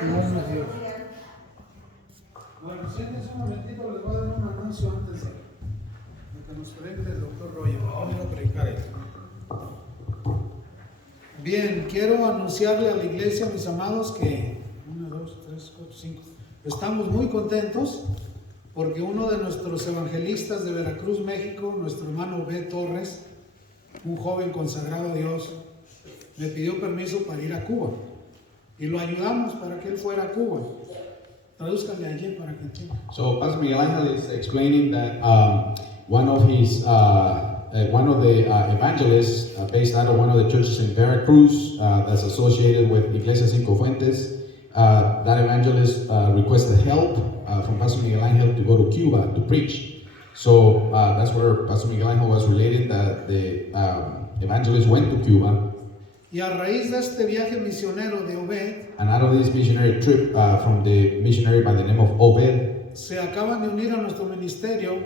Gloria a Dios. Bueno, siéntense un momentito, les voy a dar un anuncio antes de que nos prende el doctor Roger. Vamos a predicar esto. Bien, quiero anunciarle a la iglesia, mis amados, que 1, 2, 3, 4, 5. Estamos muy contentos porque uno de nuestros evangelistas de Veracruz, México, nuestro hermano B. Torres, un joven consagrado a Dios, me pidió permiso para ir a Cuba y lo ayudamos para que él fuera a Cuba. Tradúzcanle allí para que entienda. So Pastor Miguel Ángel is explaining that one of the evangelists based out of one of the churches in Veracruz that's associated with Iglesia Cinco Fuentes, that evangelist requested help from Pastor Miguel Ángel to go to Cuba to preach. So that's where Pastor Miguel Ángel was related that the evangelist went to Cuba. Y a raíz de este viaje misionero de Obed, and out of this missionary trip from the missionary by the name of Obed, se acaban de unir a nuestro ministerio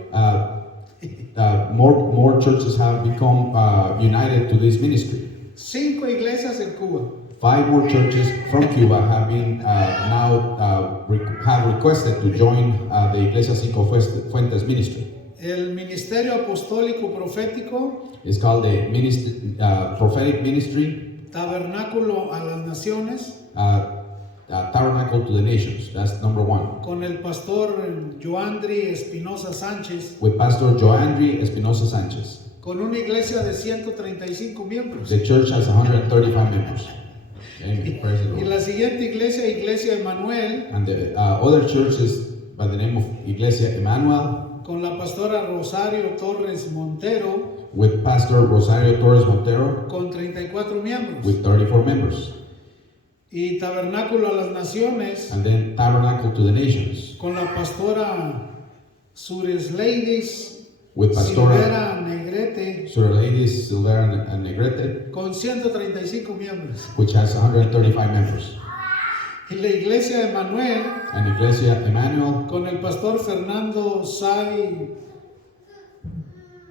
more churches have become united to this ministry. 5 iglesias en Cuba. 5 more churches from Cuba have been have requested to join the Iglesia Cinco Fuentes ministry. El ministerio apostólico profético, It's called the prophetic ministry. Tabernáculo a las Naciones, Tabernacle to the Nations. That's number 1. con el pastor Joandri Espinosa Sánchez, With Pastor Joandri Espinosa Sanchez. con una iglesia de 135 miembros. The church has 135 members. Amen. Praise the Y Lord. la siguiente iglesia, Iglesia Emanuel, And the other church is by the name of Iglesia Emmanuel, con la pastora Rosario Torres Montero, with Pastor Rosario Torres Montero, con 34 miembros. with 34 members. Y Tabernáculo a las Naciones, And then Tabernacle to the Nations, con la pastora Sures Ladies with Pastora Silvera Negrete, Sir Ladies Silvera and Negrete, con 135 miembros. which has 135 members. Y la iglesia Emanuel, And Iglesia Emmanuel, con el pastor Fernando Say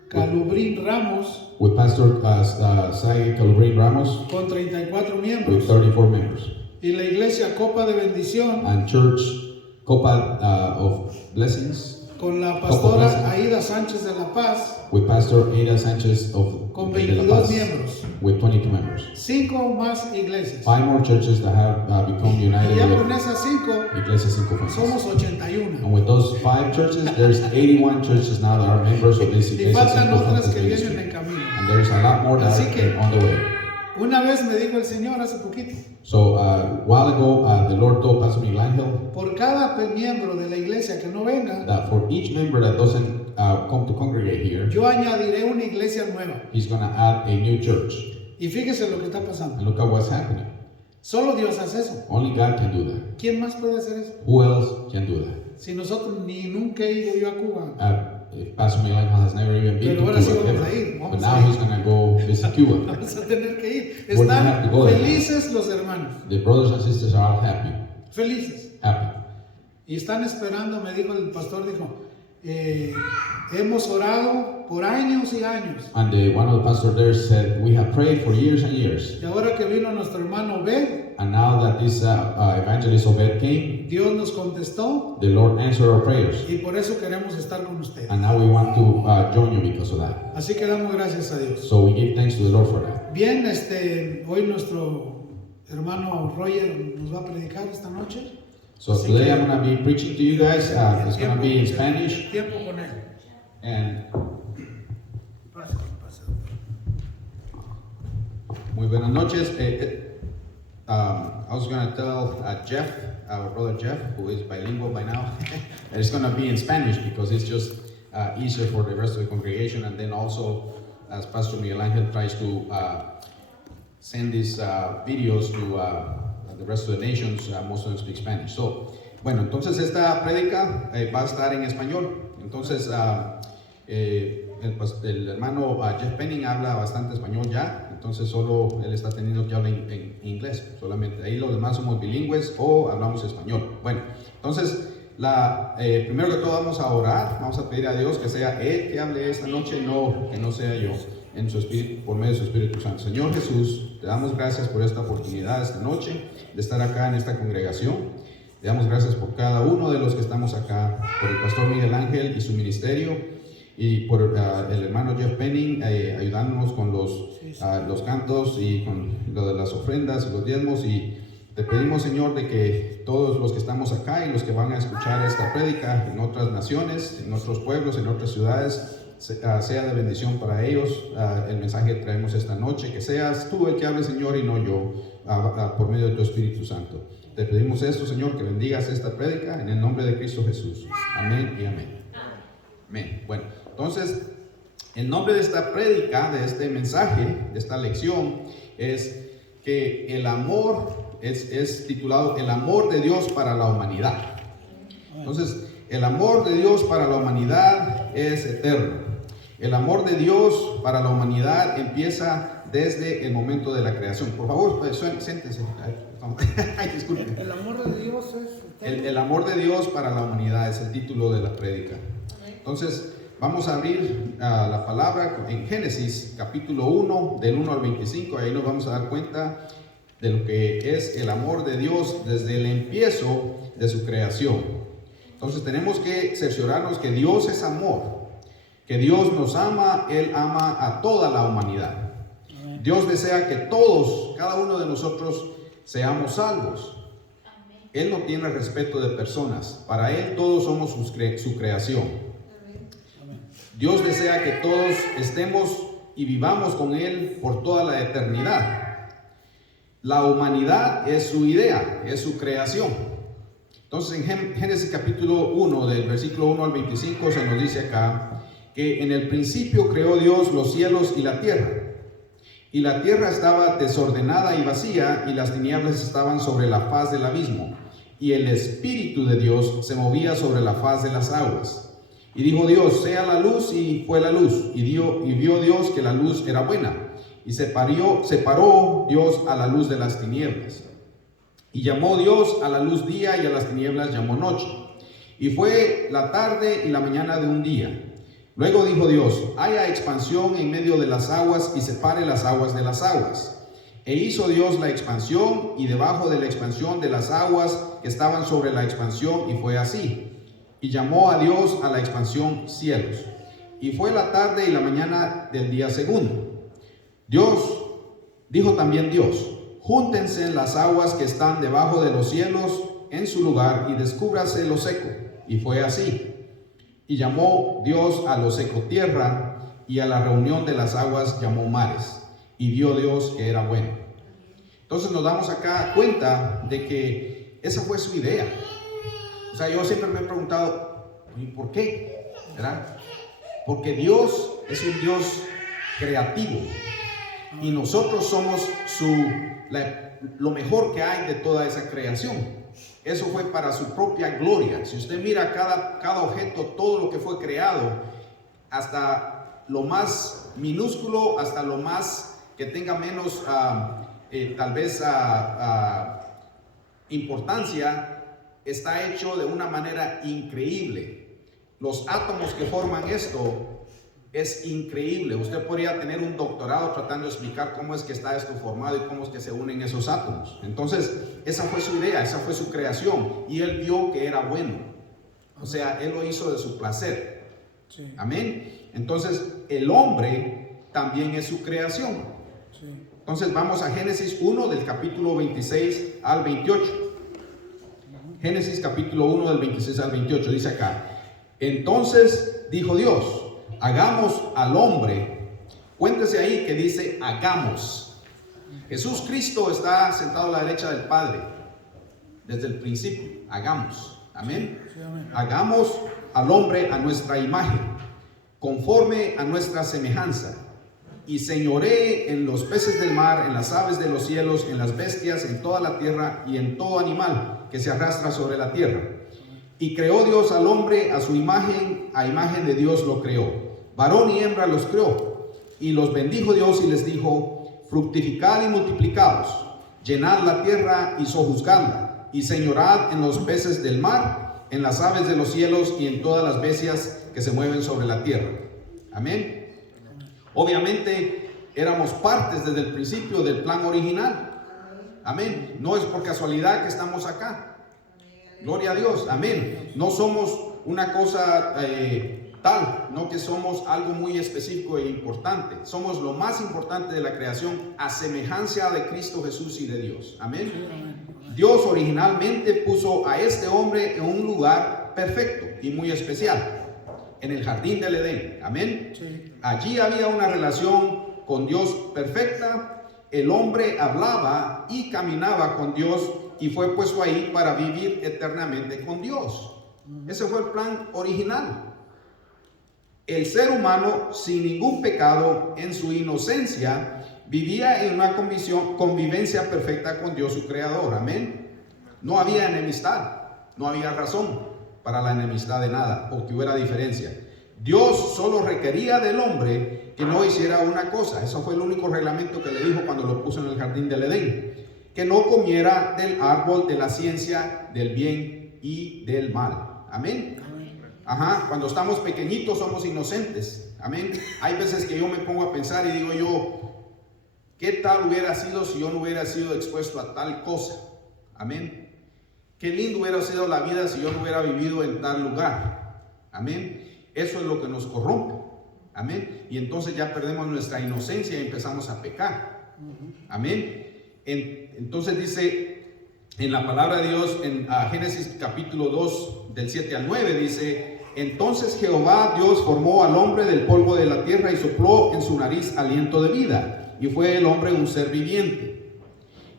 Calubrín Ramos, with Pastor Sai Calubrin Ramos, con 34 with miembros. 34 members. Y la iglesia Copa de Bendición, And Church Copa of Blessings, con la Copa pastora Blessings, Aida Sánchez de la Paz, with Pastor Ada Sanchez of con de La 22 Paz, miembros. with 22 members. 5 más iglesias. 5 more churches that have become Y united ya con with esas 5 Iglesia Cinco Fuentes. somos 81. And with those 5 churches, there's 81 churches now that are members of this Y Iglesia faltan Cinco otras Fuentes que vienen ministry. en camino. And there's a lot more that Así que- are on the way. Una vez me dijo el Señor hace poquito, So a while ago, the Lord told Pastor Miguel Ángel por cada miembro de la iglesia que no venga, that for each member that doesn't come to congregate here, yo añadiré una iglesia nueva. he's going to add a new church. Y fíjese lo que está pasando. And look at what's happening. Solo Dios hace eso. Only God can do that. ¿Quién más puede hacer eso? Who else can do that? Si nosotros ni nunca he ido yo a Cuba. If Pastor Miguel Ángel has never even been Pero to ahora sí Cuba, vamos ever. a ir, vamos But a now ir. he's going to go visit Cuba. Vamos a tener que ir. We're gonna have Están to go there. felices los hermanos. The brothers and sisters are all happy. Felices. Happy. Y están esperando, me dijo el pastor, dijo, hemos orado por años y años. And one of the pastors there said, we have prayed for years and years. Y ahora que vino nuestro hermano Ben, And now that this evangelist Obed came, Dios nos contestó the Lord answered our prayers. y por eso queremos estar con ustedes. And now we want to join you because of that. Así que damos gracias a Dios. So we give thanks to the Lord for that. Bien, hoy nuestro hermano Roger nos va a predicar esta noche. So Así today que- I'm going to be preaching to you guys. It's going to be in Spanish. Tiempo con él. And Pase, pase, doctor. muy buenas noches. I was going to tell Jeff, our brother Jeff, who is bilingual by now, that it's going to be in Spanish because it's just easier for the rest of the congregation. And then also, as Pastor Miguel Ángel tries to send these videos to the rest of the nations, most of them speak Spanish. So, bueno, entonces esta prédica va a estar en español. Entonces, el hermano Jeff Penning habla bastante español ya. Entonces solo él está teniendo que hablar en inglés, solamente. Ahí los demás somos bilingües o hablamos español. Bueno, entonces, primero que todo vamos a orar, vamos a pedir a Dios que sea Él que hable esta noche, que no sea yo. en su espíritu, por medio de su Espíritu Santo. Señor Jesús, te damos gracias por esta oportunidad esta noche de estar acá en esta congregación. Te damos gracias por cada uno de los que estamos acá, por el pastor Miguel Ángel y su ministerio, y por el hermano Jeff Penning ayudándonos con los cantos y con lo de las ofrendas y los diezmos. Y te pedimos, Señor, de que todos los que estamos acá y los que van a escuchar esta prédica en otras naciones, en otros pueblos, en otras ciudades, sea de bendición para ellos el mensaje que traemos esta noche. Que seas tú el que hable, Señor, y no yo, por medio de tu Espíritu Santo. Te pedimos esto, Señor, que bendigas esta prédica en el nombre de Cristo Jesús. Amén y amén. Amén. Bueno, entonces, el nombre de esta prédica, de este mensaje, de esta lección, es que el amor es titulado El amor de Dios para la humanidad. Entonces, el amor de Dios para la humanidad es eterno. El amor de Dios para la humanidad empieza desde el momento de la creación. Por favor, siéntense. Ay, disculpen. El amor de Dios es eterno. El amor de Dios para la humanidad es el título de la prédica. Entonces, vamos a abrir la palabra en Génesis capítulo 1, del 1 al 25. Ahí nos vamos a dar cuenta de lo que es el amor de Dios desde el empiezo de su creación. Entonces tenemos que cerciorarnos que Dios es amor, que Dios nos ama, Él ama a toda la humanidad. Dios desea que todos, cada uno de nosotros, seamos salvos. Él no tiene respeto de personas, para Él todos somos su creación. Dios desea que todos estemos y vivamos con Él por toda la eternidad. La humanidad es su idea, es su creación. Entonces en Génesis capítulo 1, del versículo 1 al 25, se nos dice acá que en el principio creó Dios los cielos y la tierra. Y la tierra estaba desordenada y vacía, y las tinieblas estaban sobre la faz del abismo. Y el Espíritu de Dios se movía sobre la faz de las aguas. Y dijo Dios, sea la luz, y fue la luz. Y vio Dios que la luz era buena. Y separó Dios a la luz de las tinieblas. Y llamó Dios a la luz día, y a las tinieblas llamó noche. Y fue la tarde y la mañana de un día. Luego dijo Dios, haya expansión en medio de las aguas, y separe las aguas de las aguas. E hizo Dios la expansión, y debajo de la expansión de las aguas que estaban sobre la expansión, y fue así. Y llamó a Dios a la expansión cielos. Y fue la tarde y la mañana del día segundo. Dijo también Dios, júntense las aguas que están debajo de los cielos en su lugar, y descúbrase lo seco. Y fue así. Y llamó Dios a lo seco tierra, y a la reunión de las aguas llamó mares. Y vio Dios que era bueno. Entonces nos damos acá cuenta de que esa fue su idea. O sea, yo siempre me he preguntado, ¿y por qué? ¿Verdad? Porque Dios es un Dios creativo. Y nosotros somos lo mejor que hay de toda esa creación. Eso fue para su propia gloria. Si usted mira cada objeto, todo lo que fue creado, hasta lo más minúsculo, hasta lo más que tenga menos tal vez importancia, está hecho de una manera increíble. Los átomos que forman esto es increíble. Usted podría tener un doctorado tratando de explicar cómo es que está esto formado y cómo es que se unen esos átomos. Entonces, esa fue su idea, esa fue su creación, y Él vio que era bueno. O sea, Él lo hizo de su placer. Sí. Amén. Entonces, el hombre también es su creación. Sí. Entonces, vamos a Génesis 1, del capítulo 26 al 28. Génesis capítulo 1, del 26 al 28, dice acá: entonces dijo Dios, hagamos al hombre. Cuéntese ahí que dice hagamos. Jesús Cristo está sentado a la derecha del Padre desde el principio. Hagamos. Amén. Sí, amén. Hagamos al hombre a nuestra imagen, conforme a nuestra semejanza, y señoree en los peces del mar, en las aves de los cielos, en las bestias, en toda la tierra y en todo animal que se arrastra sobre la tierra. Y creó Dios al hombre a su imagen, a imagen de Dios lo creó. Varón y hembra los creó. Y los bendijo Dios y les dijo: fructificad y multiplicaos, llenad la tierra y sojuzgadla, y señorad en los peces del mar, en las aves de los cielos y en todas las bestias que se mueven sobre la tierra. Amén. Obviamente éramos partes desde el principio del plan original. Amén. No es por casualidad que estamos acá. Gloria a Dios. Amén. No somos una cosa tal, no que somos algo muy específico e importante. Somos lo más importante de la creación a semejanza de Cristo Jesús y de Dios. Amén. Dios originalmente puso a este hombre en un lugar perfecto y muy especial, en el jardín del Edén. Amén. Sí. Allí había una relación con Dios perfecta. El hombre hablaba y caminaba con Dios y fue puesto ahí para vivir eternamente con Dios. Ese fue el plan original. El ser humano, sin ningún pecado, en su inocencia, vivía en una convivencia perfecta con Dios su creador. Amén. No había enemistad, no había razón para la enemistad de nada o que hubiera diferencia. Dios solo requería del hombre que no hiciera una cosa. Eso fue el único reglamento que le dijo cuando lo puso en el jardín del Edén: que no comiera del árbol de la ciencia del bien y del mal. Amén. Ajá, cuando estamos pequeñitos somos inocentes. Amén. Hay veces que yo me pongo a pensar y digo yo, ¿qué tal hubiera sido si yo no hubiera sido expuesto a tal cosa? Amén. Qué lindo hubiera sido la vida si yo no hubiera vivido en tal lugar. Amén. Eso es lo que nos corrompe. Amén. Y entonces ya perdemos nuestra inocencia y empezamos a pecar. Amén. Entonces dice en la palabra de Dios, en Génesis capítulo 2, del 7 al 9, dice: entonces Jehová Dios formó al hombre del polvo de la tierra y sopló en su nariz aliento de vida, y fue el hombre un ser viviente.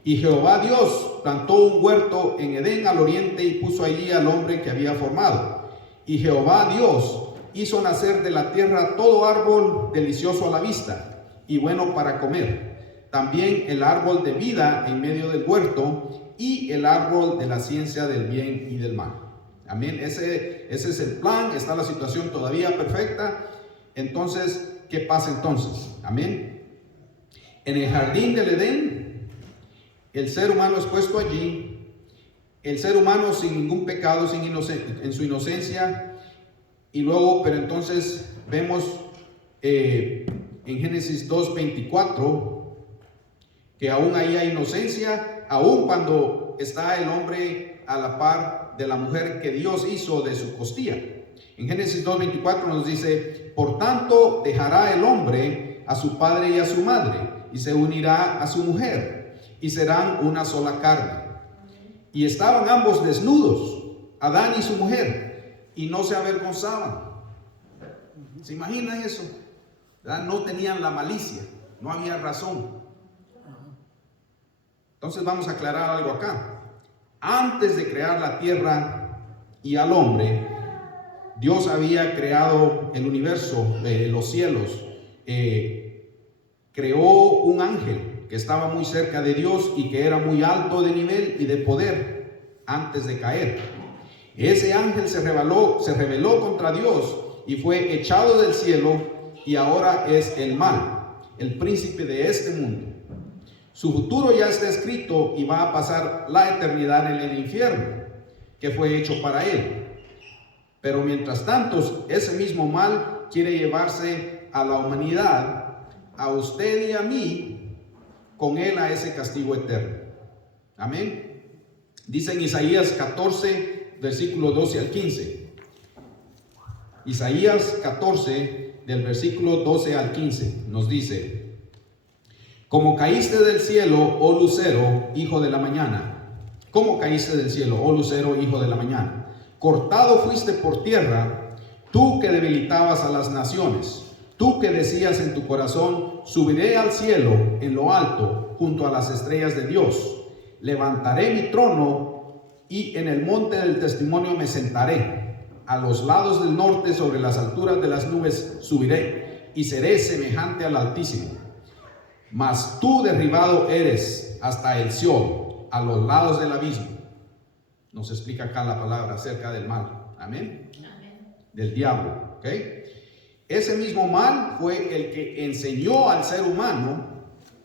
Y Jehová Dios plantó un huerto en Edén al oriente y puso allí al hombre que había formado. Y Jehová Dios hizo nacer de la tierra todo árbol delicioso a la vista y bueno para comer, también el árbol de vida en medio del huerto y el árbol de la ciencia del bien y del mal. Amén. Ese es el plan. Está la situación todavía perfecta. Entonces, ¿qué pasa entonces? Amén. En el jardín del Edén, el ser humano es puesto allí. El ser humano sin ningún pecado, en su inocencia. Y luego, pero entonces vemos en Génesis 2:24 que aún ahí hay inocencia, aún cuando está el hombre a la par de la mujer que Dios hizo de su costilla. En Génesis 2:24 nos dice: por tanto dejará el hombre a su padre y a su madre, y se unirá a su mujer, y serán una sola carne. Y estaban ambos desnudos, Adán y su mujer, y no se avergonzaban. ¿Se imaginan eso? ¿Verdad? No tenían la malicia, no había razón. Entonces vamos a aclarar algo acá. Antes de crear la tierra y al hombre, Dios había creado el universo, los cielos. Creó un ángel que estaba muy cerca de Dios y que era muy alto de nivel y de poder antes de caer. Ese ángel se rebeló contra Dios y fue echado del cielo, y ahora es el mal, el príncipe de este mundo. Su futuro ya está escrito y va a pasar la eternidad en el infierno, que fue hecho para él. Pero mientras tanto, ese mismo mal quiere llevarse a la humanidad, a usted y a mí, con él a ese castigo eterno. Amén. Dice en Isaías 14, versículo 12 al 15. Isaías 14, del versículo 12 al 15, nos dice: como caíste del cielo, oh lucero, hijo de la mañana. ¿Cómo caíste del cielo, oh lucero, hijo de la mañana? Cortado fuiste por tierra, tú que debilitabas a las naciones, tú que decías en tu corazón: subiré al cielo en lo alto, junto a las estrellas de Dios. Levantaré mi trono y en el monte del testimonio me sentaré. A los lados del norte, sobre las alturas de las nubes, subiré y seré semejante al Altísimo. Mas tú derribado eres hasta el Seol, a los lados del abismo. Nos explica acá la palabra acerca del mal. Amén. Amén. Del diablo. ¿Ok? Ese mismo mal fue el que enseñó al ser humano,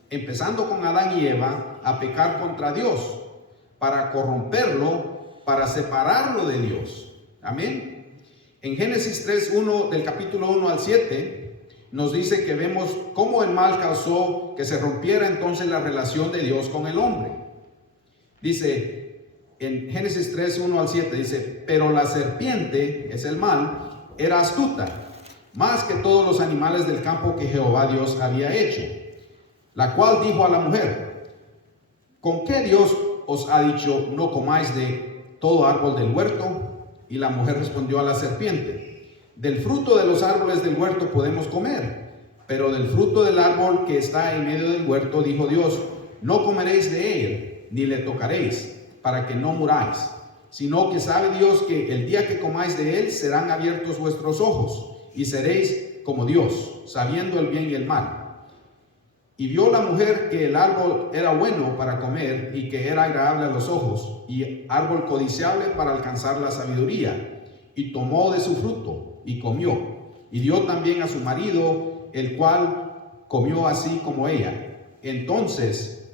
empezando con Adán y Eva, a pecar contra Dios, para corromperlo, para separarlo de Dios. Amén. En Génesis 3:1, del capítulo 1 al 7, nos dice que vemos cómo el mal causó que se rompiera entonces la relación de Dios con el hombre. Dice en Génesis 3, 1 al 7, dice, pero la serpiente, es el mal, era astuta, más que todos los animales del campo que Jehová Dios había hecho, la cual dijo a la mujer, ¿con qué Dios os ha dicho no comáis de todo árbol del huerto? Y la mujer respondió a la serpiente, del fruto de los árboles del huerto podemos comer, pero del fruto del árbol que está en medio del huerto, dijo Dios, no comeréis de él, ni le tocaréis, para que no muráis, sino que sabe Dios que el día que comáis de él serán abiertos vuestros ojos, y seréis como Dios, sabiendo el bien y el mal. Y vio la mujer que el árbol era bueno para comer, y que era agradable a los ojos, y árbol codiciable para alcanzar la sabiduría, y tomó de su fruto, y comió, y dio también a su marido, el cual comió así como ella. Entonces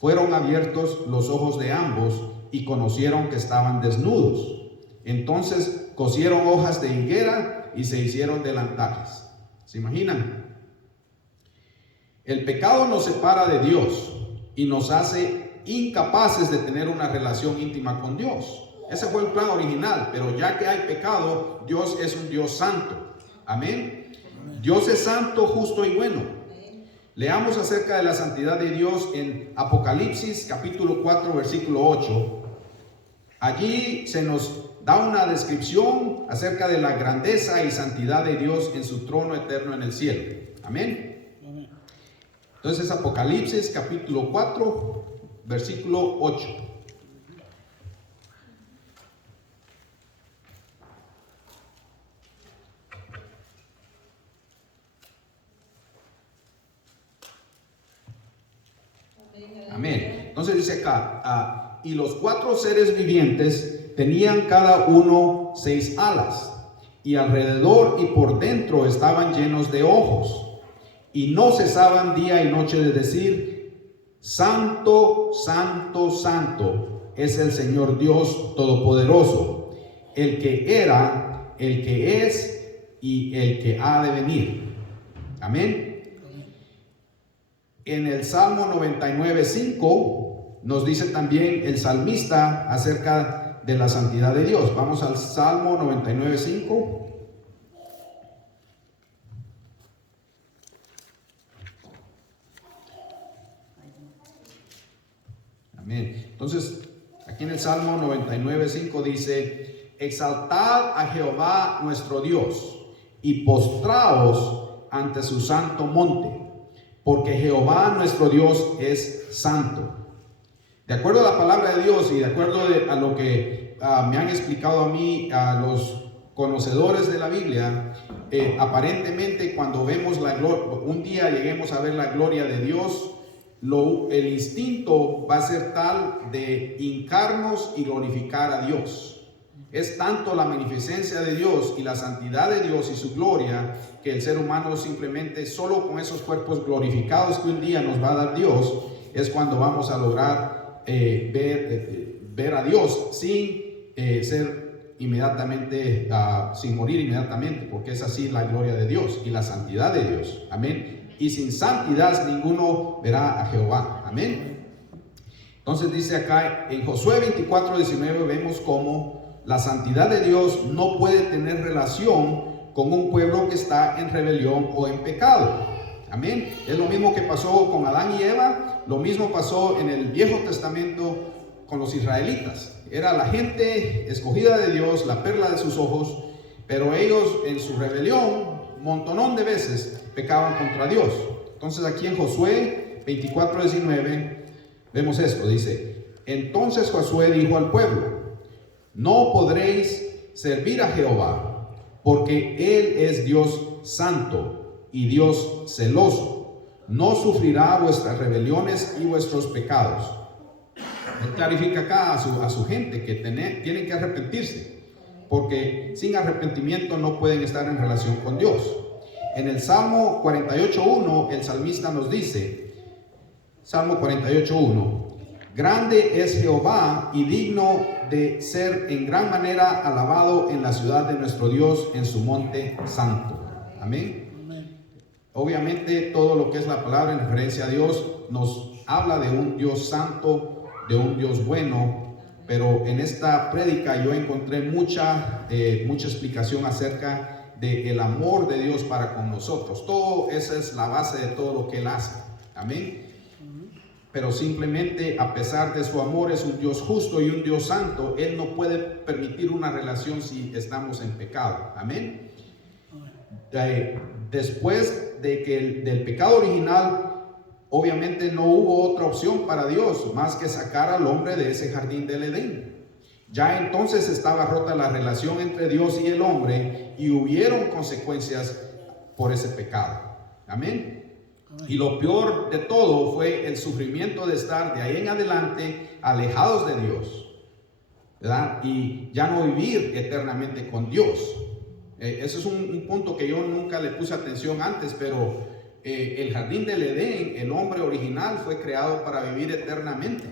fueron abiertos los ojos de ambos, y conocieron que estaban desnudos. Entonces cosieron hojas de higuera y se hicieron delantales. ¿Se imaginan? El pecado nos separa de Dios y nos hace incapaces de tener una relación íntima con Dios. Ese fue el plan original, pero ya que hay pecado, Dios es un Dios santo. Amén. Dios es santo, justo y bueno. Leamos acerca de la santidad de Dios en Apocalipsis capítulo 4 versículo 8. Allí se nos da una descripción acerca de la grandeza y santidad de Dios en su trono eterno en el cielo. Amén. Entonces Apocalipsis capítulo 4 versículo 8. Amén. Entonces dice acá, y los 4 seres vivientes tenían cada uno 6 alas, y alrededor y por dentro estaban llenos de ojos, y no cesaban día y noche de decir, Santo, Santo, Santo es el Señor Dios Todopoderoso, el que era, el que es y el que ha de venir. Amén. En el Salmo 99:5 nos dice también el salmista acerca de la santidad de Dios. Vamos al Salmo 99:5. Amén. Entonces, aquí en el Salmo 99:5 dice, exaltad a Jehová nuestro Dios y postraos ante su santo monte, porque Jehová nuestro Dios es santo. De acuerdo a la palabra de Dios y de acuerdo a lo que me han explicado a mí, a los conocedores de la Biblia, aparentemente cuando vemos la gloria, un día lleguemos a ver la gloria de Dios, el instinto va a ser tal de hincarnos y glorificar a Dios. Es tanto la magnificencia de Dios y la santidad de Dios y su gloria que el ser humano simplemente solo con esos cuerpos glorificados que un día nos va a dar Dios es cuando vamos a lograr ver a Dios sin ser inmediatamente, sin morir inmediatamente, porque es así la gloria de Dios y la santidad de Dios. Amén. Y sin santidad ninguno verá a Jehová. Amén. Entonces dice acá en Josué 24:19 vemos cómo la santidad de Dios no puede tener relación con un pueblo que está en rebelión o en pecado. Amén. Es lo mismo que pasó con Adán y Eva, lo mismo pasó en el Viejo Testamento con los israelitas. Era la gente escogida de Dios, la perla de sus ojos, pero ellos en su rebelión, un montonón de veces, pecaban contra Dios. Entonces aquí en Josué 24:19 vemos esto, dice, entonces Josué dijo al pueblo, no podréis servir a Jehová, porque Él es Dios santo y Dios celoso, no sufrirá vuestras rebeliones y vuestros pecados. Él clarifica acá a su gente que tienen que arrepentirse, porque sin arrepentimiento no pueden estar en relación con Dios. En el Salmo 48:1 el salmista nos dice, Salmo 48:1, grande es Jehová y digno de ser en gran manera alabado en la ciudad de nuestro Dios, en su monte santo. Amén. obviamente todo lo que es la palabra en referencia a Dios nos habla de un Dios santo, de un Dios bueno, pero en esta prédica yo encontré mucha explicación acerca del amor de Dios para con nosotros. Todo esa es la base de todo lo que Él hace. Amén. Pero simplemente, a pesar de su amor, es un Dios justo y un Dios santo. Él no puede permitir una relación si estamos en pecado. Amén. Después de que del pecado original, obviamente no hubo otra opción para Dios más que sacar al hombre de ese jardín del Edén. Ya entonces estaba rota la relación entre Dios y el hombre y hubieron consecuencias por ese pecado. Amén. Y lo peor de todo fue el sufrimiento de estar de ahí en adelante alejados de Dios, ¿verdad? Y ya no vivir eternamente con Dios. Eso es un punto que yo nunca le puse atención antes, pero el jardín del Edén, el hombre original, fue creado para vivir eternamente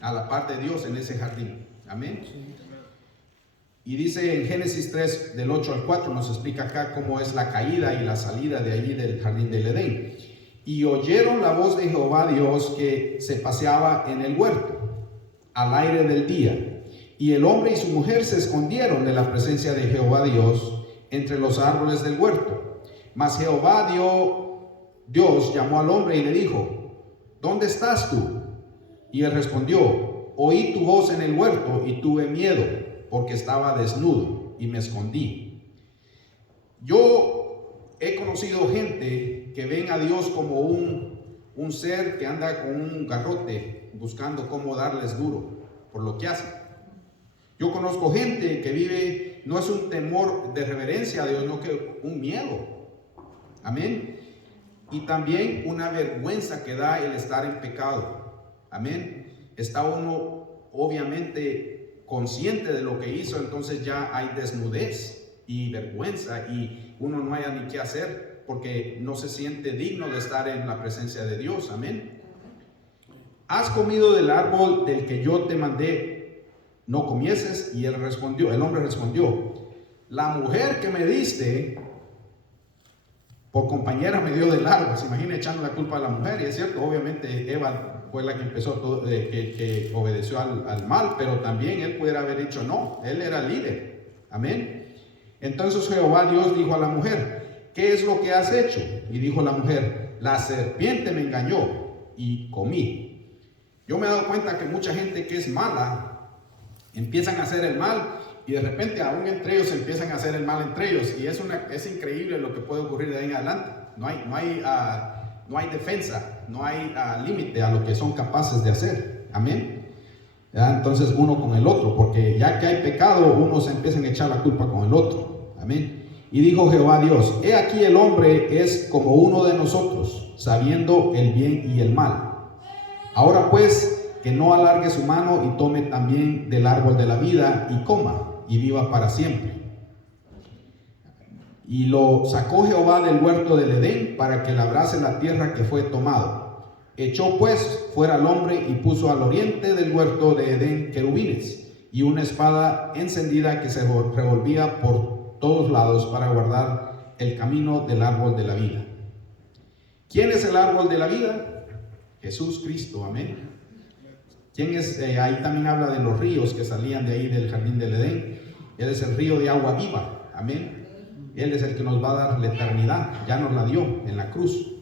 a la par de Dios en ese jardín. Amén. Y dice en Génesis 3, del 8 al 4, nos explica acá cómo es la caída y la salida de allí del jardín del Edén. Y oyeron la voz de Jehová Dios que se paseaba en el huerto al aire del día. Y el hombre y su mujer se escondieron de la presencia de Jehová Dios entre los árboles del huerto. Mas Jehová Dios llamó al hombre y le dijo: ¿dónde estás tú? Y él respondió: oí tu voz en el huerto y tuve miedo, porque estaba desnudo y me escondí. Yo he conocido gente que ven a Dios como un ser que anda con un garrote buscando cómo darles duro por lo que hace. Yo conozco gente que vive, no es un temor de reverencia a Dios, no, que un miedo. Amén. Y también una vergüenza que da el estar en pecado. Amén. Está uno obviamente consciente de lo que hizo, entonces ya hay desnudez y vergüenza y uno no haya ni qué hacer porque no se siente digno de estar en la presencia de Dios. Amén. ¿Has comido del árbol del que yo te mandé no comieses? Y el hombre respondió: la mujer que me diste por compañera me dio del árbol. Se imagina echando la culpa a la mujer, y es cierto, obviamente Eva fue la que empezó todo, que obedeció al mal, pero también él pudiera haber dicho no, él era líder. Amén. Entonces Jehová Dios dijo a la mujer: ¿qué es lo que has hecho? Y dijo la mujer: la serpiente me engañó y comí. Yo me he dado cuenta que mucha gente que es mala empiezan a hacer el mal y de repente aún entre ellos empiezan a hacer el mal entre ellos, y es increíble lo que puede ocurrir de ahí en adelante. No hay defensa, no hay límite a lo que son capaces de hacer. Amén. ¿Ya? Entonces uno con el otro, porque ya que hay pecado, uno se empieza a echar la culpa con el otro. Amén. Y dijo Jehová Dios: he aquí el hombre es como uno de nosotros, sabiendo el bien y el mal. Ahora pues, que no alargue su mano y tome también del árbol de la vida y coma y viva para siempre. Y lo sacó Jehová del huerto del Edén para que labrase la tierra que fue tomado. Echó pues fuera al hombre y puso al oriente del huerto de Edén querubines y una espada encendida que se revolvía por todos lados para guardar el camino del árbol de la vida. ¿Quién es el árbol de la vida? Jesús Cristo. Amén. ¿Quién es? Ahí también habla de los ríos que salían de ahí del jardín del Edén. Él es el río de agua viva. Amén. Él es el que nos va a dar la eternidad. Ya nos la dio en la cruz.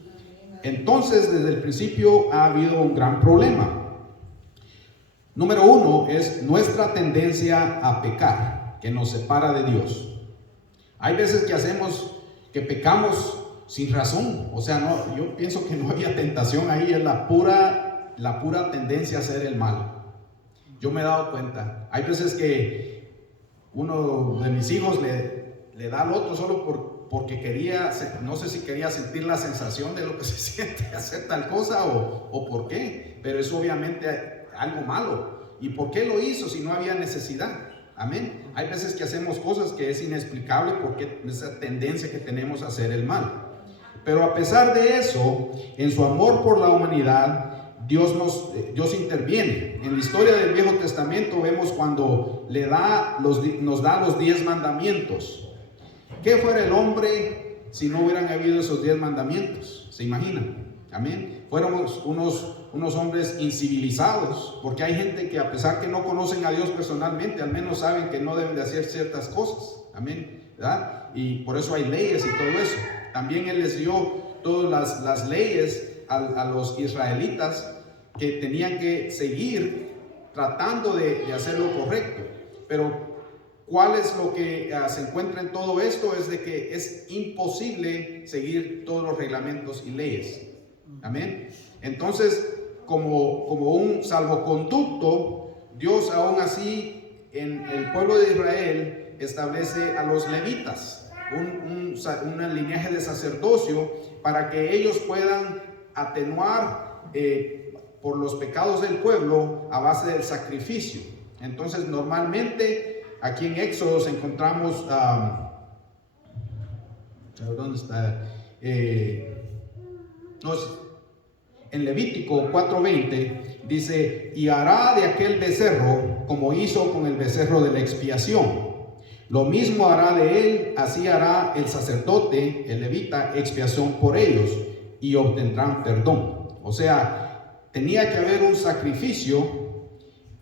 Entonces, desde el principio ha habido un gran problema. Número uno es nuestra tendencia a pecar, que nos separa de Dios. Hay veces que pecamos sin razón. O sea, no, yo pienso que no había tentación ahí, es la pura tendencia a hacer el mal. Yo me he dado cuenta. Hay veces que uno de mis hijos le da al otro solo porque quería, no sé si quería sentir la sensación de lo que se siente hacer tal cosa o por qué, pero es obviamente algo malo. ¿Y por qué lo hizo si no había necesidad? Amén. Hay veces que hacemos cosas que es inexplicable porque esa tendencia que tenemos a hacer el mal. Pero a pesar de eso, en su amor por la humanidad, Dios interviene. En la historia del Viejo Testamento vemos cuando nos da los 10 mandamientos. ¿Qué fuera el hombre si no hubieran habido esos 10 mandamientos. ¿Se imaginan? Amén. Fuéramos unos hombres incivilizados, porque hay gente que, a pesar que no conocen a Dios personalmente, al menos saben que no deben de hacer ciertas cosas. Amén, ¿verdad? Y por eso hay leyes y todo eso. También Él les dio todas las leyes a los israelitas que tenían que seguir tratando de hacer lo correcto. Pero ¿cuál es lo que se encuentra en todo esto? Es de que es imposible seguir todos los reglamentos y leyes. Amén. Entonces, como un salvoconducto, Dios aún así en el pueblo de Israel establece a los levitas, un linaje de sacerdocio, para que ellos puedan atenuar por los pecados del pueblo a base del sacrificio. Entonces, normalmente aquí en Éxodo encontramos, ¿dónde está? En Levítico 4:20 dice: y hará de aquel becerro como hizo con el becerro de la expiación. Lo mismo hará de él, así hará el sacerdote, el levita, expiación por ellos, y obtendrán perdón. O sea, tenía que haber un sacrificio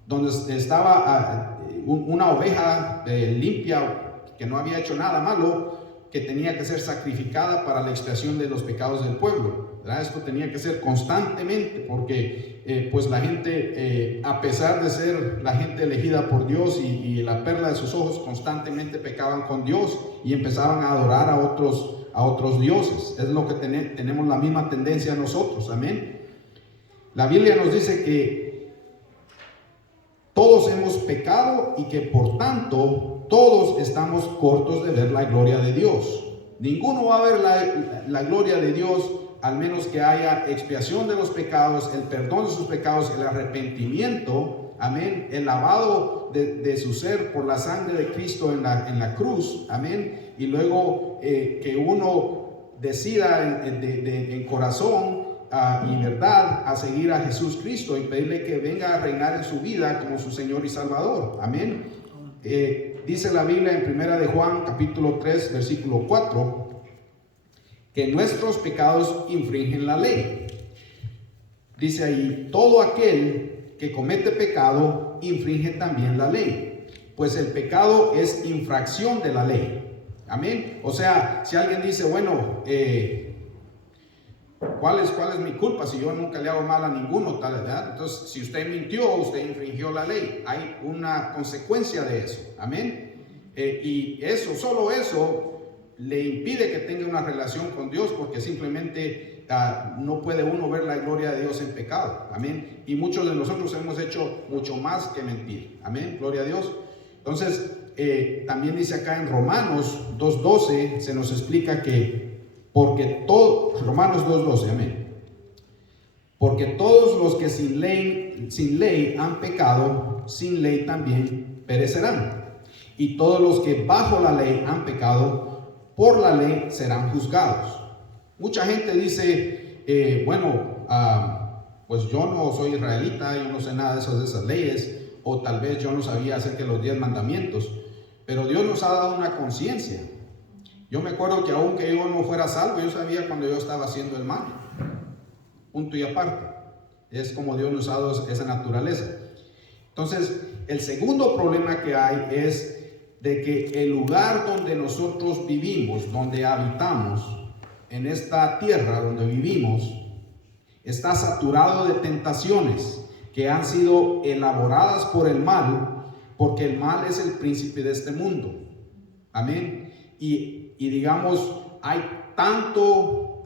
donde estaba una oveja limpia, que no había hecho nada malo, que tenía que ser sacrificada para la expiación de los pecados del pueblo, ¿verdad? Esto tenía que ser constantemente, porque pues la gente, a pesar de ser la gente elegida por Dios y la perla de sus ojos, constantemente pecaban con Dios y empezaban a adorar a otros dioses. Es lo que tenemos la misma tendencia nosotros. Amén. La Biblia nos dice que todos hemos pecado y que por tanto todos estamos cortos de ver la gloria de Dios. Ninguno va a ver la gloria de Dios al menos que haya expiación de los pecados, el perdón de sus pecados, el arrepentimiento, amén, el lavado de su ser por la sangre de Cristo en la cruz, amén, y luego que uno decida en corazón y verdad a seguir a Jesús Cristo y pedirle que venga a reinar en su vida como su Señor y Salvador, amén. Dice la Biblia en Primera de Juan capítulo 3 versículo 4 que nuestros pecados infringen la ley. Dice ahí: todo aquel que comete pecado infringe también la ley, pues el pecado es infracción de la ley. Amén. O sea, si alguien dice, bueno, ¿cuál es mi culpa si yo nunca le hago mal a ninguno? Tal, ¿verdad? Entonces, si usted mintió, usted infringió la ley. Hay una consecuencia de eso. Amén. Y solo eso le impide que tenga una relación con Dios, porque simplemente no puede uno ver la gloria de Dios en pecado. Amén. Y muchos de nosotros hemos hecho mucho más que mentir. Amén. Gloria a Dios. Entonces, también dice acá en Romanos 2:12, se nos explica que Romanos 2:12, amén. Porque todos los que sin ley han pecado, sin ley también perecerán. Y todos los que bajo la ley han pecado, por la ley serán juzgados. Mucha gente dice, pues yo no soy israelita, yo no sé nada de esas leyes, o tal vez yo no sabía acerca de los 10 mandamientos, pero Dios nos ha dado una conciencia. Yo me acuerdo que aunque yo no fuera salvo, yo sabía cuando yo estaba haciendo el mal, punto y aparte. Es como Dios nos ha dado esa naturaleza. Entonces, el segundo problema que hay es de que el lugar donde nosotros vivimos, donde habitamos, en esta tierra donde vivimos, está saturado de tentaciones que han sido elaboradas por el mal, porque el mal es el príncipe de este mundo. Amén. Y digamos, hay tanto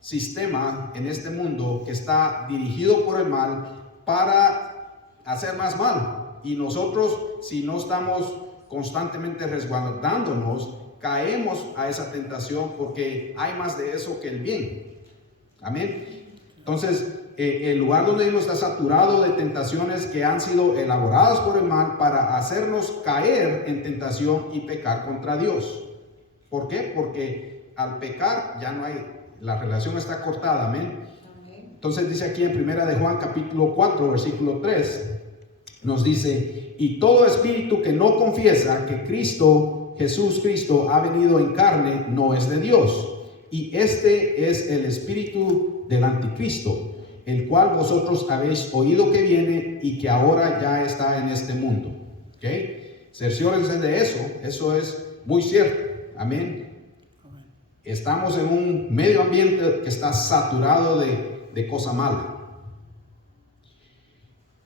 sistema en este mundo que está dirigido por el mal para hacer más mal. Y nosotros, si no estamos constantemente resguardándonos, caemos a esa tentación, porque hay más de eso que el bien. Amén. Entonces, el lugar donde vivimos está saturado de tentaciones que han sido elaboradas por el mal para hacernos caer en tentación y pecar contra Dios. ¿Por qué? Porque al pecar ya no hay, la relación está cortada. Amén. Entonces dice aquí en Primera de Juan capítulo 4 versículo 3, nos dice: y todo espíritu que no confiesa que Cristo Jesús Cristo ha venido en carne no es de Dios. Y este es el espíritu del anticristo, el cual vosotros habéis oído que viene y que ahora ya está en este mundo. ¿Okay? Cerciórense de eso. Eso es muy cierto. Amén. Estamos en un medio ambiente que está saturado de cosa mala.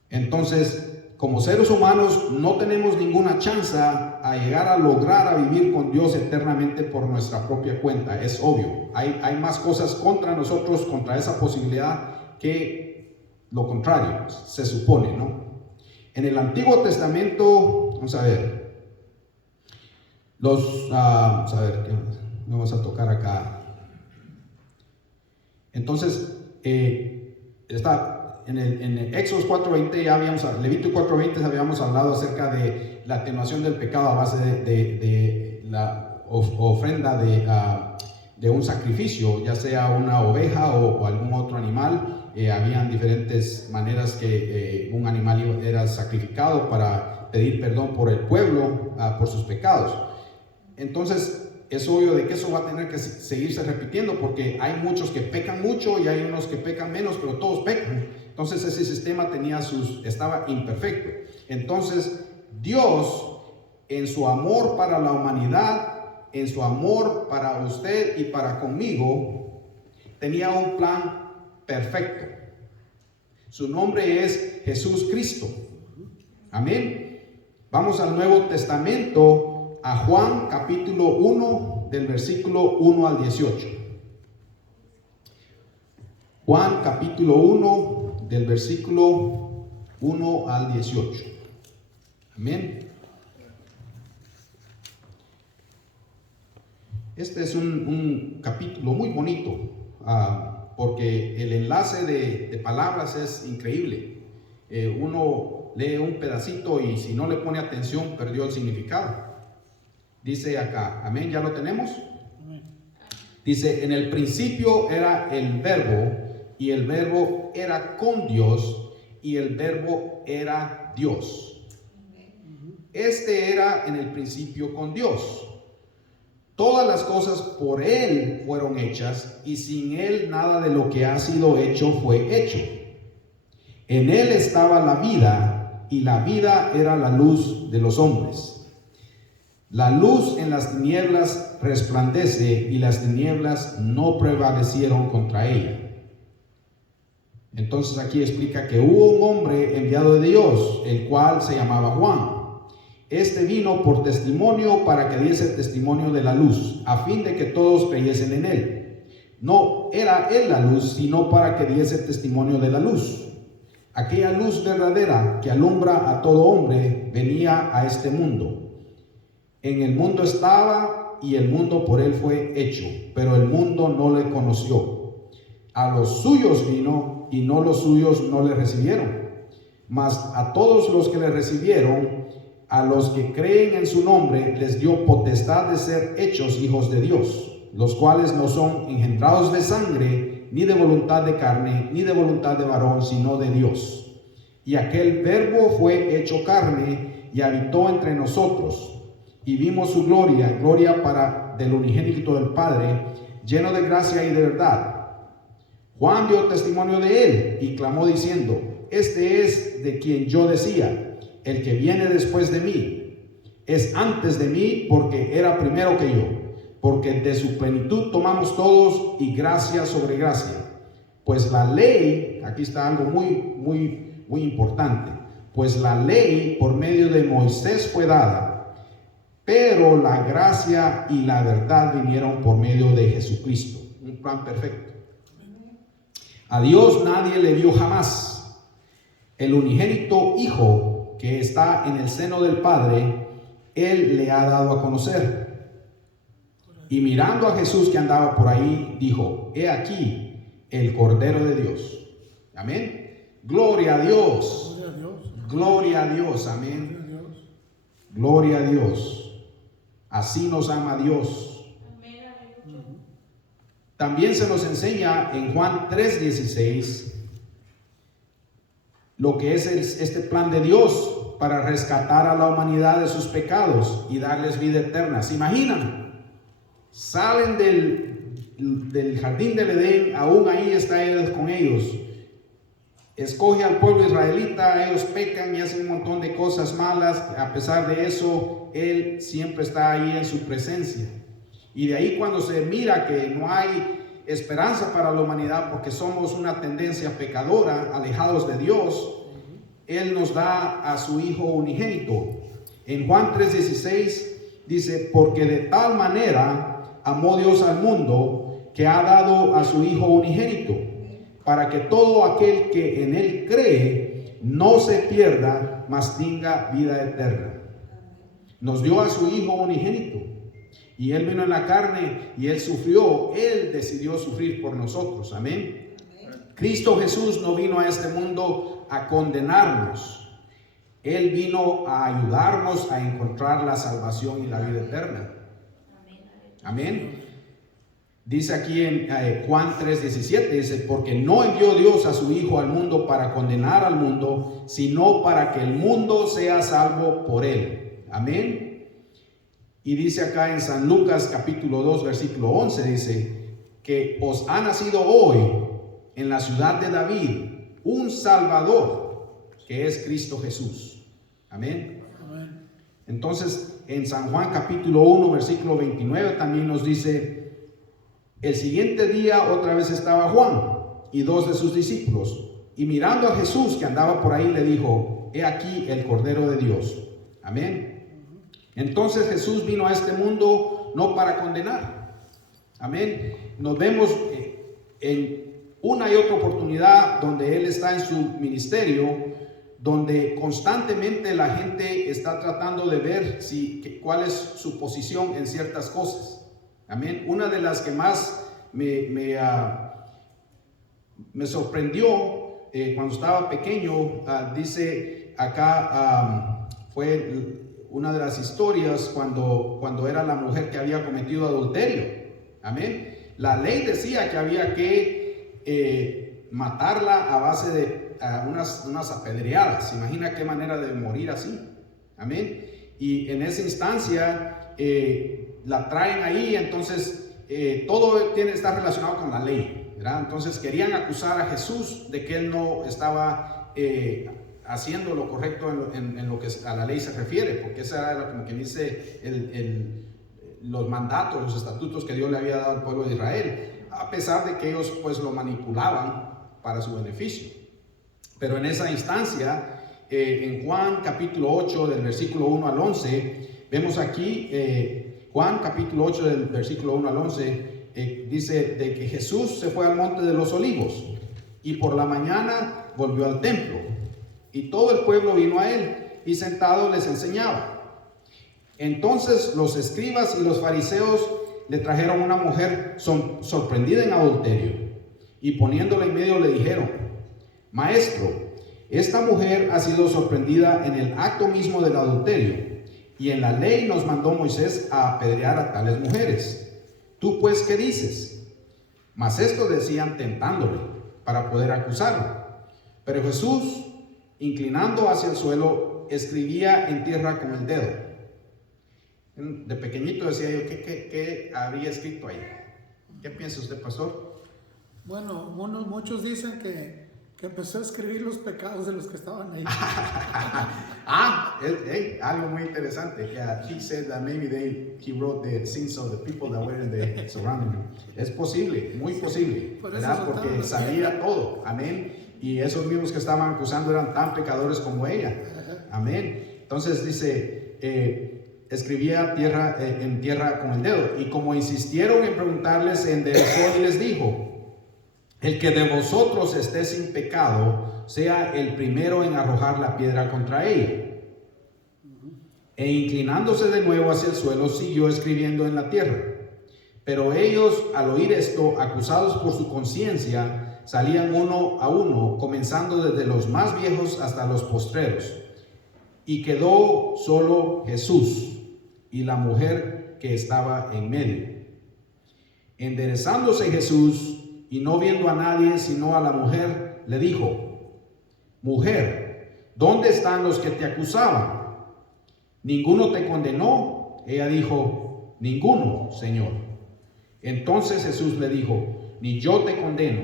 Entonces, como seres humanos no tenemos ninguna chance a llegar a lograr a vivir con Dios eternamente por nuestra propia cuenta. Es obvio. Hay más cosas contra nosotros, contra esa posibilidad, que lo contrario, se supone, ¿no? En el Antiguo Testamento, vamos a ver, vamos a ver, ¿qué vamos a tocar acá? Entonces, en el Éxodo 4:20 Levítico 4:20 habíamos hablado acerca de la atenuación del pecado a base de la ofrenda de un sacrificio, ya sea una oveja o algún otro animal. Habían diferentes maneras que un animal era sacrificado para pedir perdón por el pueblo, por sus pecados. Entonces es obvio de que eso va a tener que seguirse repitiendo, porque hay muchos que pecan mucho y hay unos que pecan menos, pero todos pecan. Entonces ese sistema estaba imperfecto. Entonces Dios, en su amor para la humanidad, en su amor para usted y para conmigo, tenía un plan perfecto. Su nombre es Jesús Cristo. Amén. Vamos al Nuevo Testamento, a Juan capítulo 1, del versículo 1 al 18. Juan capítulo 1, del versículo 1 al 18. Amén. Este es un capítulo muy bonito, porque el enlace de palabras es increíble. Uno lee un pedacito y si no le pone atención, perdió el significado. Dice acá, amén, ¿ya lo tenemos? Dice, en el principio era el verbo, y el verbo era con Dios, y el verbo era Dios. Este era en el principio con Dios. Todas las cosas por Él fueron hechas, y sin Él nada de lo que ha sido hecho fue hecho. En Él estaba la vida, y la vida era la luz de los hombres. La luz en las tinieblas resplandece, y las tinieblas no prevalecieron contra ella. Entonces aquí explica que hubo un hombre enviado de Dios, el cual se llamaba Juan. Este vino por testimonio para que diese testimonio de la luz, a fin de que todos creyesen en él. No era él la luz, sino para que diese testimonio de la luz. Aquella luz verdadera que alumbra a todo hombre venía a este mundo. En el mundo estaba, y el mundo por él fue hecho, pero el mundo no le conoció. A los suyos vino, y no los suyos no le recibieron. Mas a todos los que le recibieron, a los que creen en su nombre, les dio potestad de ser hechos hijos de Dios, los cuales no son engendrados de sangre, ni de voluntad de carne, ni de voluntad de varón, sino de Dios. Y aquel verbo fue hecho carne y habitó entre nosotros, y vimos su gloria, gloria del unigénito del Padre, lleno de gracia y de verdad. Juan dio testimonio de él y clamó diciendo, este es de quien yo decía, el que viene después de mí es antes de mí, porque era primero que yo, porque de su plenitud tomamos todos, y gracia sobre gracia. Pues la ley, aquí está algo muy importante, pues la ley por medio de Moisés fue dada, pero la gracia y la verdad vinieron por medio de Jesucristo. Un plan perfecto. A Dios nadie le vio jamás. El unigénito Hijo que está en el seno del Padre, Él le ha dado a conocer. Y mirando a Jesús que andaba por ahí, dijo, he aquí el Cordero de Dios. Amén. Gloria a Dios. Gloria a Dios. Amén. Gloria a Dios. Así nos ama Dios. También se nos enseña en Juan 3:16 lo que es este plan de Dios, para rescatar a la humanidad de sus pecados y darles vida eterna. ¿Se imaginan? Salen del jardín del Edén, aún ahí está Él con ellos. Escoge al pueblo israelita, ellos pecan y hacen un montón de cosas malas. A pesar de eso, Él siempre está ahí en su presencia. Y de ahí cuando se mira que no hay esperanza para la humanidad porque somos una tendencia pecadora, alejados de Dios, Él nos da a su Hijo unigénito. En Juan 3:16 dice, porque de tal manera amó Dios al mundo que ha dado a su Hijo unigénito, para que todo aquel que en Él cree no se pierda, mas tenga vida eterna. Nos dio a su Hijo unigénito. Y Él vino en la carne y Él sufrió. Él decidió sufrir por nosotros. Amén. Cristo Jesús no vino a este mundo a condenarnos. Él vino a ayudarnos a encontrar la salvación y la vida eterna. Amén. Dice aquí en Juan 3:17, dice, porque no envió Dios a su Hijo al mundo para condenar al mundo, sino para que el mundo sea salvo por Él. Amén. Y dice acá en San Lucas capítulo 2 versículo 11, dice que os ha nacido hoy en la ciudad de David un Salvador, que es Cristo Jesús. Amén. Amén. Entonces en San Juan capítulo 1 versículo 29 también nos dice, el siguiente día otra vez estaba Juan y dos de sus discípulos, y mirando a Jesús que andaba por ahí le dijo, he aquí el Cordero de Dios. Amén. Entonces Jesús vino a este mundo no para condenar. Amén. Nos vemos en una y otra oportunidad donde Él está en su ministerio, donde constantemente la gente está tratando de ver cuál es su posición en ciertas cosas. Amén. Una de las que más me sorprendió cuando estaba pequeño, dice acá, fue una de las historias cuando era la mujer que había cometido adulterio. Amén. La ley decía que había que matarla a base de unas apedreadas. Imagina qué manera de morir así. Amén. Y en esa instancia la traen ahí, entonces todo está relacionado con la ley, ¿verdad? Entonces querían acusar a Jesús de que Él no estaba haciendo lo correcto en lo que a la ley se refiere, porque esa era como quien dice los mandatos, los estatutos que Dios le había dado al pueblo de Israel, a pesar de que ellos pues lo manipulaban para su beneficio. Pero en esa instancia, en Juan capítulo 8 del versículo 1 al 11, vemos aquí Juan capítulo 8 del versículo 1 al 11, dice de que Jesús se fue al monte de los olivos y por la mañana volvió al templo y todo el pueblo vino a él y sentado les enseñaba. Entonces los escribas y los fariseos le trajeron una mujer sorprendida en adulterio y poniéndola en medio le dijeron, maestro, esta mujer ha sido sorprendida en el acto mismo del adulterio. Y en la ley nos mandó Moisés a apedrear a tales mujeres. ¿Tú pues qué dices? Mas esto decían tentándole para poder acusarlo. Pero Jesús, inclinando hacia el suelo, escribía en tierra con el dedo. De pequeñito decía yo, ¿qué había escrito ahí? ¿Qué piensa usted, pastor? Bueno, muchos dicen que empezó a escribir los pecados de los que estaban ahí. Algo muy interesante. He said that maybe he wrote the sins of the people that were in the surrounding him. Es posible, muy posible, ¿verdad? Porque sabía todo, amén. Y esos mismos que estaban acusando eran tan pecadores como ella, amén. Entonces dice, escribía en tierra con el dedo. Y como insistieron en preguntarles, se enderezó y les dijo, el que de vosotros esté sin pecado, sea el primero en arrojar la piedra contra ella. E inclinándose de nuevo hacia el suelo, siguió escribiendo en la tierra. Pero ellos, al oír esto, acusados por su conciencia, salían uno a uno, comenzando desde los más viejos hasta los postreros. Y quedó solo Jesús y la mujer que estaba en medio. Enderezándose Jesús, y no viendo a nadie sino a la mujer, le dijo, mujer, ¿dónde están los que te acusaban? ¿Ninguno te condenó? Ella dijo, ninguno, Señor. Entonces Jesús le dijo, ni yo te condeno,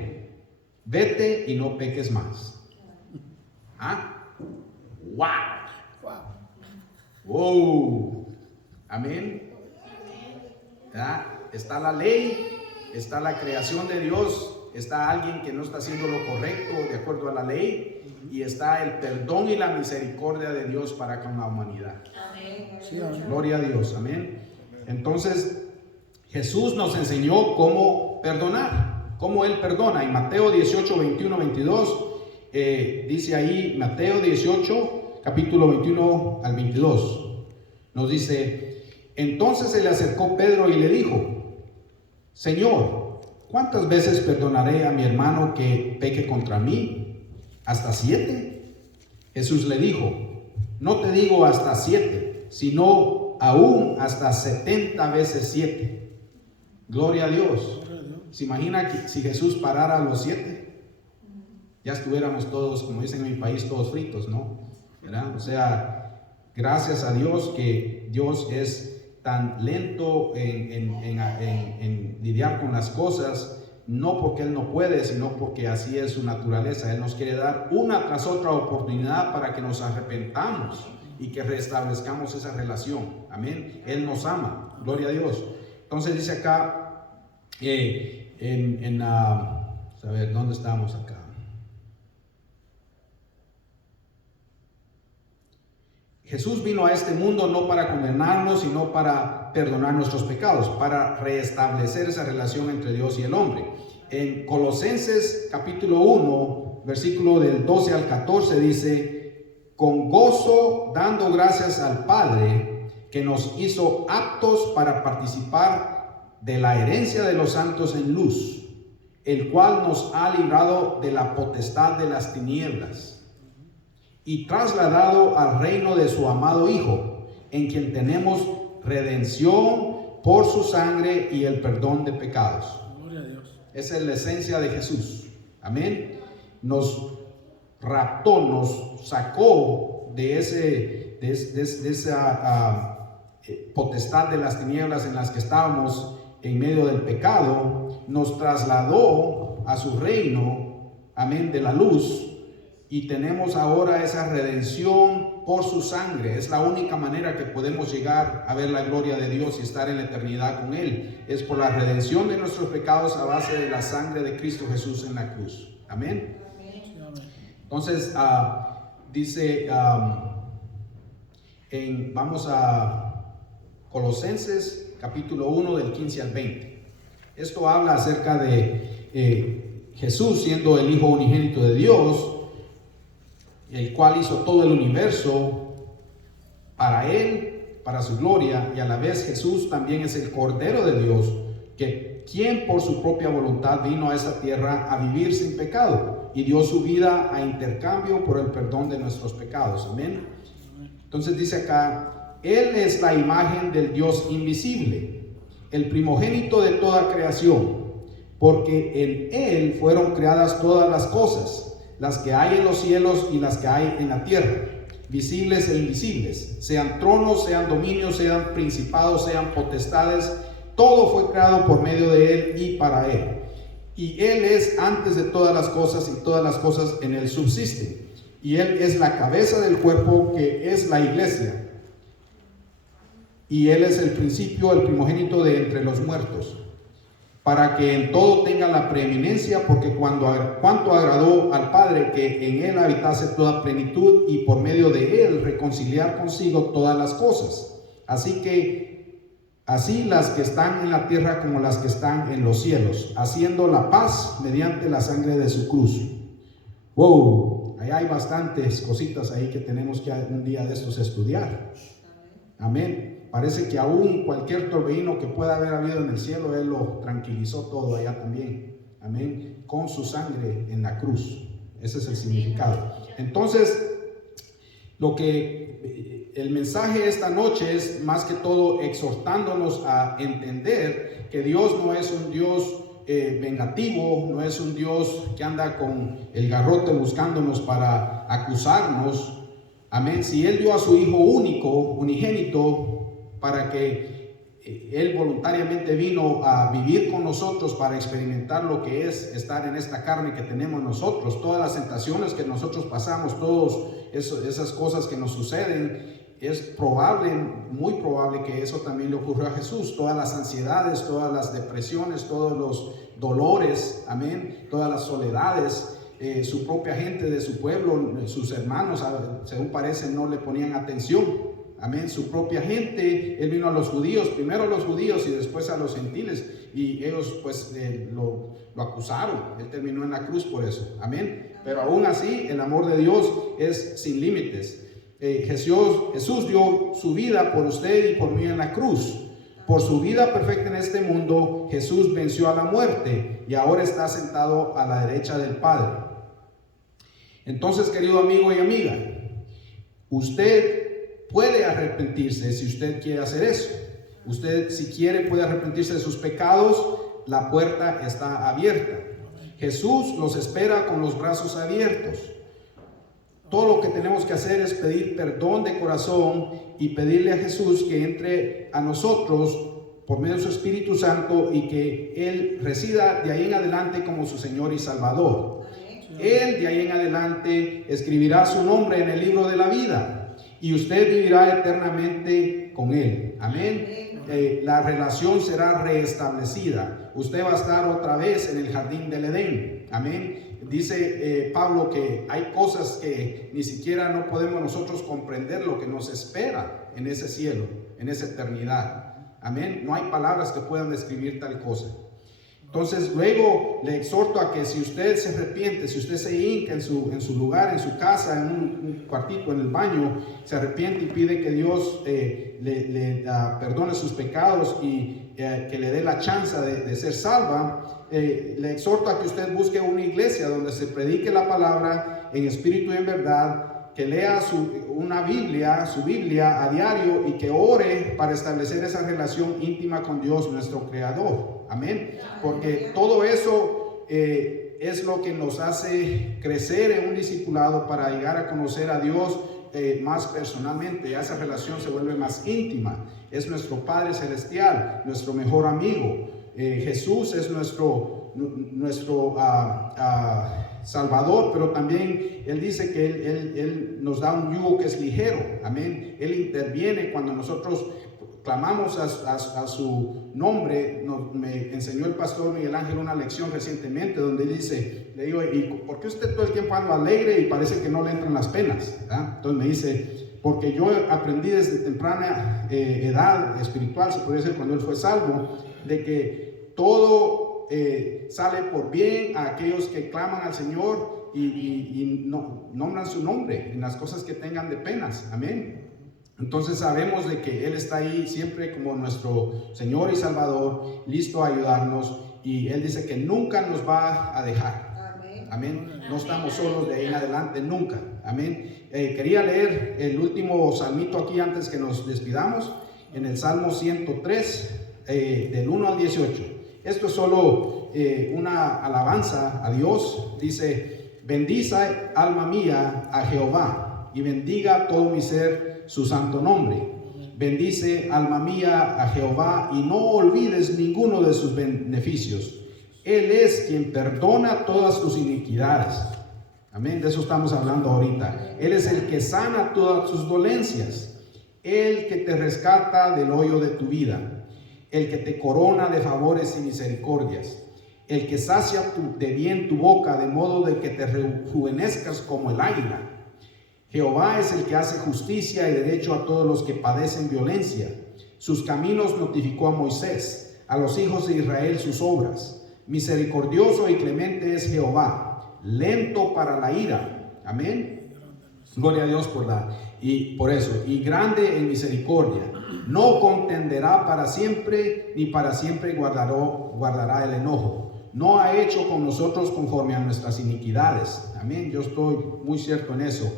vete y no peques más. ¿Ah? ¡Wow! ¡Wow! Amén. ¿Verdad? Está la ley, está la creación de Dios, está alguien que no está haciendo lo correcto de acuerdo a la ley, y está el perdón y la misericordia de Dios para con la humanidad. Sí, amén. Gloria a Dios, amén. Entonces Jesús nos enseñó cómo perdonar, cómo Él perdona. En Mateo 18, 21, 22 dice ahí, Mateo 18, capítulo 21 al 22, nos dice, entonces se le acercó Pedro y le dijo, Señor, ¿cuántas veces perdonaré a mi hermano que peque contra mí? ¿Hasta 7? Jesús le dijo, no te digo hasta 7, sino aún hasta 70 veces 7. Gloria a Dios. ¿Se imagina que si Jesús parara a los 7? Ya estuviéramos todos, como dicen en mi país, todos fritos, ¿no? ¿Verdad? O sea, gracias a Dios que Dios es tan lento en lidiar con las cosas, no porque Él no puede, sino porque así es su naturaleza. Él nos quiere dar una tras otra oportunidad para que nos arrepentamos y que restablezcamos esa relación. Amén. Él nos ama. Gloria a Dios. Entonces dice acá, a ver, ¿dónde estamos acá? Jesús vino a este mundo no para condenarnos, sino para perdonar nuestros pecados, para restablecer esa relación entre Dios y el hombre. En Colosenses capítulo 1, versículo del 12 al 14 dice, con gozo dando gracias al Padre que nos hizo aptos para participar de la herencia de los santos en luz, el cual nos ha librado de la potestad de las tinieblas y trasladado al reino de su amado Hijo, en quien tenemos redención por su sangre y el perdón de pecados. Gloria a Dios. Esa es la esencia de Jesús. Amén. Nos raptó, nos sacó de esa potestad de las tinieblas en las que estábamos en medio del pecado, nos trasladó a su reino, amén, de la luz. Y tenemos ahora esa redención por su sangre. Es la única manera que podemos llegar a ver la gloria de Dios y estar en la eternidad con Él. Es por la redención de nuestros pecados a base de la sangre de Cristo Jesús en la cruz. Amén. Entonces, dice, vamos a Colosenses capítulo 1 del 15 al 20. Esto habla acerca de Jesús siendo el Hijo unigénito de Dios, el cual hizo todo el universo para Él, para su gloria, y a la vez Jesús también es el Cordero de Dios, quien por su propia voluntad vino a esta tierra a vivir sin pecado y dio su vida a intercambio por el perdón de nuestros pecados. Amén. Entonces dice acá, Él es la imagen del Dios invisible, el primogénito de toda creación, porque en Él fueron creadas todas las cosas, las que hay en los cielos y las que hay en la tierra, visibles e invisibles, sean tronos, sean dominios, sean principados, sean potestades, todo fue creado por medio de Él y para Él. Y Él es antes de todas las cosas y todas las cosas en Él subsisten. Y Él es la cabeza del cuerpo que es la iglesia. Y Él es el principio, el primogénito de entre los muertos, para que en todo tenga la preeminencia, porque cuanto agradó al Padre que en Él habitase toda plenitud, y por medio de Él reconciliar consigo todas las cosas. Así las que están en la tierra como las que están en los cielos, haciendo la paz mediante la sangre de su cruz. Wow, ahí hay bastantes cositas ahí que tenemos que un día de estos estudiar. Amén. Parece que aún cualquier torbellino que pueda haber habido en el cielo, Él lo tranquilizó todo allá también. Amén. Con su sangre en la cruz. Ese es el significado. Entonces, el mensaje esta noche es más que todo exhortándonos a entender que Dios no es un Dios vengativo, no es un Dios que anda con el garrote buscándonos para acusarnos, Amén. Si Él dio a su Hijo único, unigénito, para que Él voluntariamente vino a vivir con nosotros para experimentar lo que es estar en esta carne que tenemos nosotros, todas las tentaciones que nosotros pasamos, todas esas cosas que nos suceden, es probable, muy probable que eso también le ocurrió a Jesús. Todas las ansiedades, todas las depresiones, todos los dolores, amén, todas las soledades, su propia gente de su pueblo, sus hermanos, según parece, no le ponían atención. Amén, su propia gente. Él vino a los judíos, primero a los judíos y después a los gentiles, y ellos pues lo acusaron. Él terminó en la cruz por eso, amén. Pero aún así el amor de Dios es sin límites. Jesús dio su vida por usted y por mí en la cruz. Por su vida perfecta en este mundo, Jesús venció a la muerte y ahora está sentado a la derecha del Padre. Entonces, querido amigo y amiga, usted puede arrepentirse si usted quiere hacer eso. Usted, si quiere, puede arrepentirse de sus pecados. La puerta está abierta. Jesús los espera con los brazos abiertos. Todo lo que tenemos que hacer es pedir perdón de corazón y pedirle a Jesús que entre a nosotros por medio de su Espíritu Santo y que Él resida de ahí en adelante como su Señor y Salvador. Él de ahí en adelante escribirá su nombre en el libro de la vida y usted vivirá eternamente con Él. Amén. La relación será restablecida. Usted va a estar otra vez en el jardín del Edén. Amén. Dice Pablo que hay cosas que ni siquiera no podemos nosotros comprender lo que nos espera en ese cielo, en esa eternidad. Amén. No hay palabras que puedan describir tal cosa. Entonces luego le exhorto a que si usted se arrepiente, si usted se hinca en su lugar, en su casa, en un cuartito, en el baño, se arrepiente y pide que Dios le perdone sus pecados y que le dé la chance de ser salva, le exhorto a que usted busque una iglesia donde se predique la palabra en espíritu y en verdad, que lea su Biblia a diario y que ore para establecer esa relación íntima con Dios, nuestro Creador. Amén. Porque todo eso es lo que nos hace crecer en un discipulado para llegar a conocer a Dios más personalmente. Ya esa relación se vuelve más íntima. Es nuestro Padre Celestial, nuestro mejor amigo. Jesús es nuestro Salvador, pero también Él dice que Él nos da un yugo que es ligero. Amén. Él interviene cuando nosotros clamamos a su nombre. Me enseñó el pastor Miguel Ángel una lección recientemente donde él dice, le digo, ¿y por qué usted todo el tiempo anda alegre y parece que no le entran las penas? Entonces me dice, porque yo aprendí desde temprana edad espiritual, se puede decir, cuando él fue salvo, de que todo sale por bien a aquellos que claman al Señor y nombran su nombre en las cosas que tengan de penas. Amén. Entonces sabemos de que Él está ahí siempre como nuestro Señor y Salvador, listo a ayudarnos, y Él dice que nunca nos va a dejar. Amén. No estamos solos de ahí en adelante, nunca. Amén. Quería leer el último salmito aquí antes que nos despidamos, en el Salmo 103, del 1 al 18. Esto es solo una alabanza a Dios. Dice, bendice alma mía a Jehová y bendiga todo mi ser su santo nombre. Bendice alma mía a Jehová y no olvides ninguno de sus beneficios. Él es quien perdona todas tus iniquidades. Amén, de eso estamos hablando ahorita. Él es el que sana todas tus dolencias, el que te rescata del hoyo de tu vida, el que te corona de favores y misericordias, el que sacia de bien tu boca de modo de que te rejuvenezcas como el águila. Jehová es el que hace justicia y derecho a todos los que padecen violencia. Sus caminos notificó a Moisés, a los hijos de Israel sus obras. Misericordioso y clemente es Jehová, lento para la ira. Amén. Gloria a Dios por eso. Y grande en misericordia. No contenderá para siempre, ni para siempre guardará el enojo. No ha hecho con nosotros conforme a nuestras iniquidades. Amén. Yo estoy muy cierto en eso.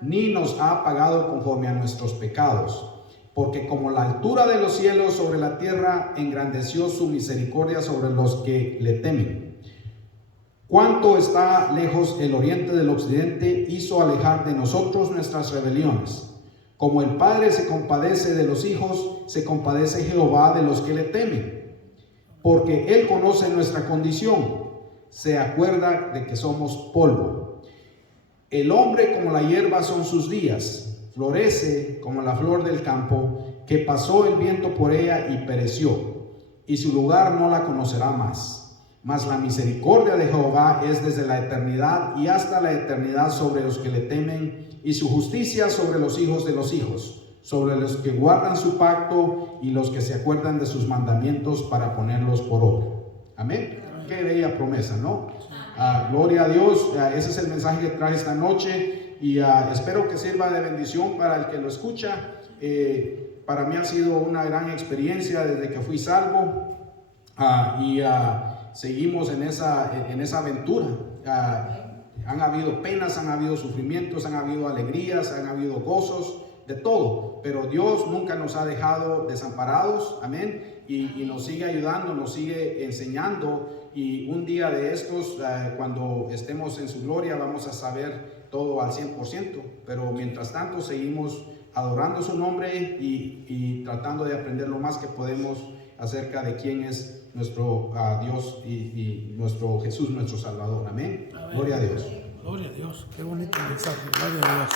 Ni nos ha pagado conforme a nuestros pecados, porque como la altura de los cielos sobre la tierra, engrandeció su misericordia sobre los que le temen. Cuánto está lejos el oriente del occidente, hizo alejar de nosotros nuestras rebeliones. Como el Padre se compadece de los hijos, se compadece Jehová de los que le temen, porque Él conoce nuestra condición, se acuerda de que somos polvo. El hombre como la hierba son sus días, florece como la flor del campo, que pasó el viento por ella y pereció, y su lugar no la conocerá más. Mas la misericordia de Jehová es desde la eternidad y hasta la eternidad sobre los que le temen, y su justicia sobre los hijos de los hijos, sobre los que guardan su pacto y los que se acuerdan de sus mandamientos para ponerlos por obra. Amén. Qué bella promesa, ¿no? Gloria a Dios. Ese es el mensaje que trae esta noche, y espero que sirva de bendición para el que lo escucha. Para mí ha sido una gran experiencia desde que fui salvo, y seguimos en esa aventura. Han habido penas, han habido sufrimientos, han habido alegrías, han habido gozos, de todo, pero Dios nunca nos ha dejado desamparados, amén, y nos sigue ayudando, nos sigue enseñando, y un día de estos, cuando estemos en su gloria, vamos a saber todo al 100%, pero mientras tanto seguimos adorando su nombre y tratando de aprender lo más que podemos acerca de quién es nuestro Dios y nuestro Jesús, nuestro Salvador. Amén. Gloria a Dios. Gloria a Dios. Qué bonito mensaje. Gloria a Dios.